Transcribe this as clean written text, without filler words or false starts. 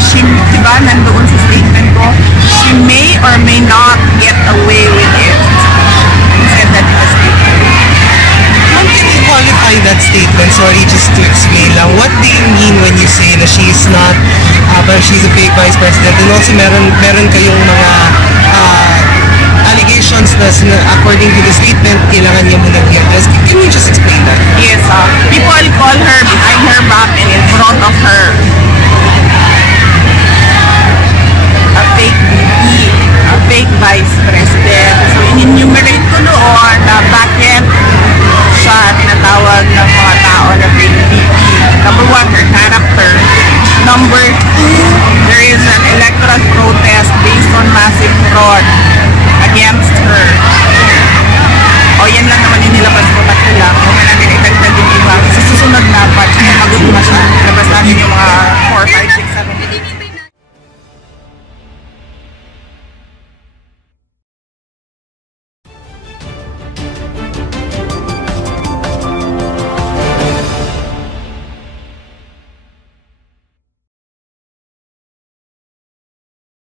she, diba, nandoon sa statement ko, she may or may not get away with it. I said that in the statement. Ma'am, can you qualify that statement? Sorry, just to explain lang. What do you mean when you say na she's not, but she's a fake vice president? And also, meron kayong mga allegations na according to the statement, kailangan niya munang i-address. Can you just explain that? Yes, people call her behind her back and in front of her.